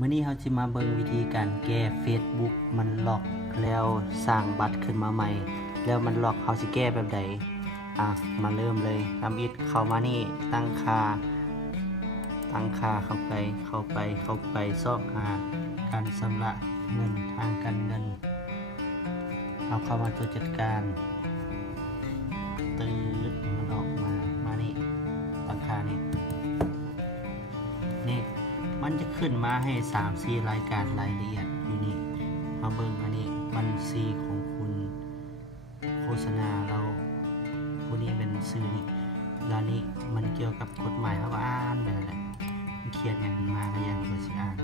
มื้อนี้เราสิมาเบิ่งวิธีการแก้ Facebook มันล็อกแล้วสร้างบัตรขึ้นมาใหม่แล้วมันล็อกเราสิแก้แบบใดมาเริ่มเลยทำอิฐเข้ามานี่ตั้งค่าเข้าไปซอกหาการชำระเงินทางการเงินเอาเข้ามาตัวจัดการตืดมันออกมานี่ตั้งค่านี่มันจะขึ้นมาให้ 3-4 รายการรายละเอียดอยู่นี่มาเบิ่งอันนี้บัญชีของคุณโฆษณาเราผู้นี้เป็นสื่อนี่แล้วนี่มันเกี่ยวกับกฎหมายเขาก็อ่านไปแล้วแหละมันเขียนอย่างมาก็อย่างก็สิอ่าน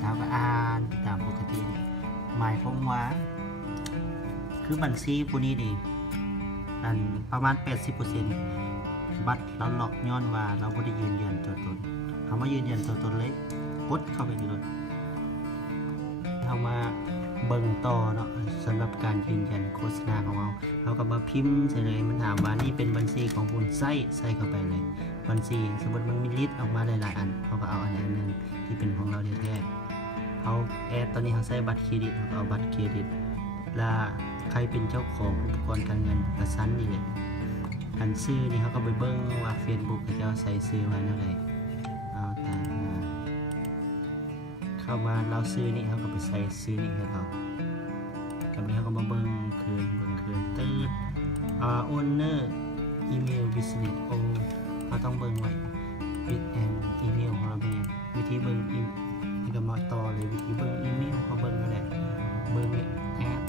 แล้วก็อ่านตามปกติหมายความว่าคือบัญชีผู้นี้นี่อันประมาณ 80% บัตรเราล็อกย้อนว่าเราบ่ได้ยืนยันตัวตนเขามายืนยันตัวตนเลยกดเข้าไปในรถเรามาเบิ่งต่อเนาะสำหรับการยืนยันโฆษณาของเราก็มาพิมพ์ใส่เลยมันถามว่านี่เป็นบัญชีของคุณใส่เข้าไปเลยบัญชีสมมติมันมีลิสต์ออกมาหลายๆอันเขาก็เอาอันนึงที่เป็นของเราแท้ๆเขาแอดตอนนี้เขาใส่บัตรเครดิตเขาเอาบัตรเครดิตและใครเป็นเจ้าของอุปกรณ์การเงินกระชั้นนี่เลยอันซื้อนี่เขาก็ไปเบิ่งว่า Facebook เขาจะใส่ซื้อไว้นั่นเลยเอาแต่เข้ามาเราซื้อนี่เขาก็ไปใส่ซื้อนี่ให้เรากับนี้เขาก็มาเบิ่งคืนตืดโอนเนอร์อีเมลบิสเนสเขาต้องเบิ่งไว้ปิดแอนอีเมลของเราเป็นวิธีเบิ่งอีนี่ก็มาต่อเลยวิธีเบิ่งอีเมลเขาเบิ่งนั่นแหละเบิ่งแอด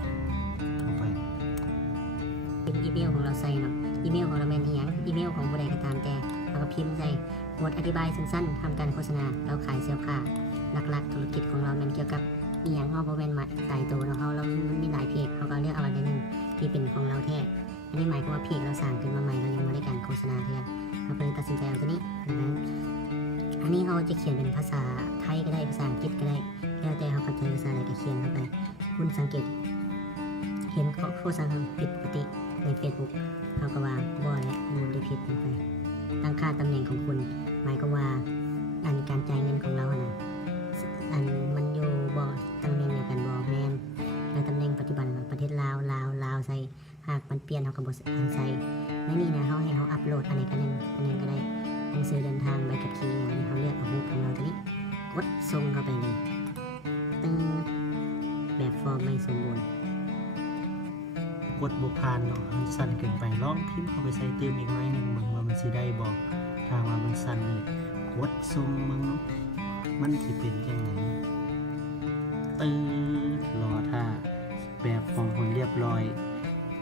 เข้าไปเป็นอีเมลของเราใส่เนาะอีเมลของเราเป็นอีหยังอีเมลของผู้ใดก็ตามแต่เราก็พิมพ์ใส่บทอธิบายสั้นๆทำการโฆษณาเราขายเสื้อผ้าหลักๆธุรกิจของเรามันเกี่ยวกับอีหยังเราบ่แม่นมาตายตัวเนาะเรามันมีหลายเพจเขาก็เลือกเอาอันนึงที่เป็นของเราแท้อันนี้หมายความว่าเพจเราสร้างขึ้นมาใหม่เรายังไม่ได้การโฆษณาเท่าเราก็เลยตัดสินใจเอาตัวนี้นะอันนี้เขาจะเขียนเป็นภาษาไทยก็ได้ภาษาอังกฤษก็ได้แล้วแต่เขาเข้าใจภาษาอะไรก็เขียนเข้าไปคุณสังเกตเห็นโฆษณาผิดปกติใน Facebook เขาก็ว่าบ่และมูลผิดลงไปตั้งค่าตำแหน่งของคุณหมายความว่าอันการจ่ายเงินของเรานะอันมันอยู่บ่ตำแหน่งเดียวกันบ่แม่นในตำแหน่งปัจจุบันประเทศลาวใส่หากมันเปลี่ยนเขาก็บ่ใส่ในนี้นะเขาให้เขาอัปโหลดอะไรกันนึงก็ได้หนังสือเดินทางใบขับขี่อย่างนี้เขาเลือกเอารูปของเราตัวนี้กดส่งเข้าไปเลยตึ้งแบบฟอร์มไม่สมบูรณ์กดบุพานเนาะมันสั่นเกินไปลองพิมพ์เข้าไปใส่เติมอีกหน่อยหนึ่งมึงว่ามันสิได้บอกถ้าว่ามันสั่นนี่กดส่งมึงมันสิเป็นจังไงตืดรอท่าแบบของคนเรียบร้อย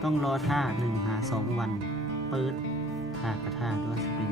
ต้องรอท่า1-2 วันเปิดท่ากระท่าด้วยสิเป็น